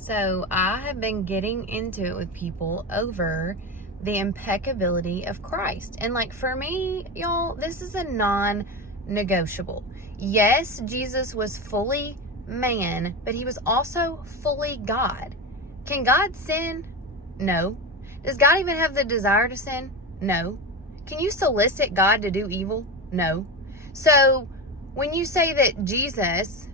So I have been getting into it with people over the impeccability of Christ. And like for me, y'all, this is a non-negotiable. Yes, Jesus was fully man, but he was also fully God. Can God sin? No. Does God even have the desire to sin? No. Can you solicit God to do evil? No. So when you say that Jesus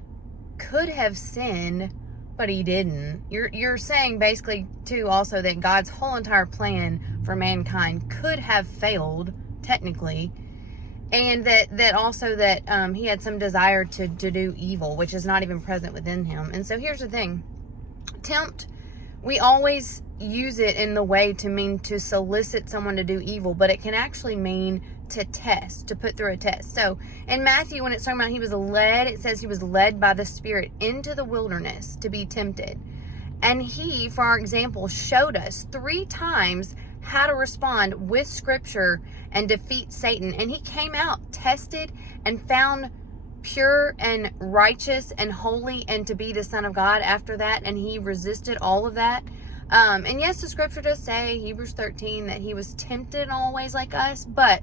could have sinned, but he didn't, you're saying basically too also that God's whole entire plan for mankind could have failed technically, and that also that he had some desire to do evil, which is not even present within him. And so here's the thing: tempt, we always use it in the way to mean to solicit someone to do evil, but it can actually mean to test, to put through a test. So in Matthew, when it's talking about he was led, it says he was led by the Spirit into the wilderness to be tempted. And he, for our example, showed us 3 times how to respond with Scripture and defeat Satan. And he came out tested and found pure and righteous and holy and to be the Son of God after that. And he resisted all of that. And yes, the Scripture does say, Hebrews 13, that he was tempted in all ways like us, but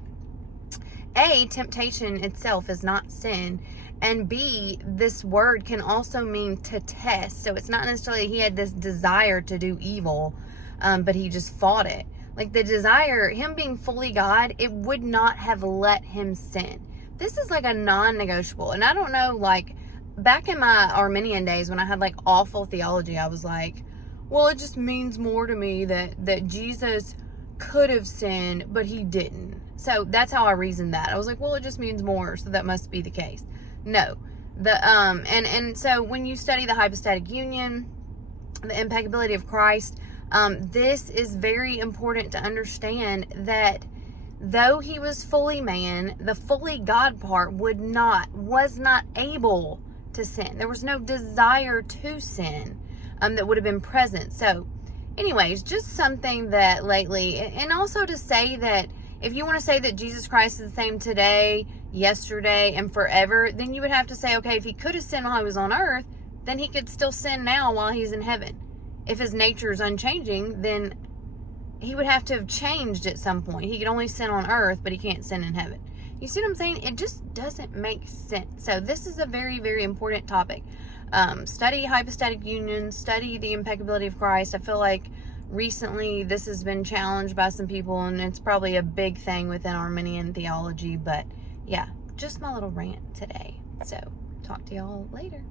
A, temptation itself is not sin, and B, this word can also mean to test. So it's not necessarily he had this desire to do evil, but he just fought it. Like the desire, him being fully God, it would not have let him sin. This is like a non-negotiable. And I don't know, like back in my Arminian days when I had like awful theology, I was like, well, it just means more to me that Jesus could have sinned, but he didn't. So that's how I reasoned that. I was like, well, it just means more, so that must be the case. No. And so when you study the hypostatic union, the impeccability of Christ, this is very important to understand that though he was fully man, the fully God part was not able to sin. There was no desire to sin that would have been present. So anyways, just something that lately, and also to say that if you want to say that Jesus Christ is the same today, yesterday, and forever, then you would have to say, okay, if he could have sinned while he was on earth, then he could still sin now while he's in heaven. If his nature is unchanging, then he would have to have changed at some point. He could only sin on earth, but he can't sin in heaven. You see what I'm saying? It just doesn't make sense. So this is a very, very important topic. Study hypostatic union, study the impeccability of Christ. I feel like recently this has been challenged by some people, and it's probably a big thing within Arminian theology. But yeah, just my little rant today. So talk to y'all later.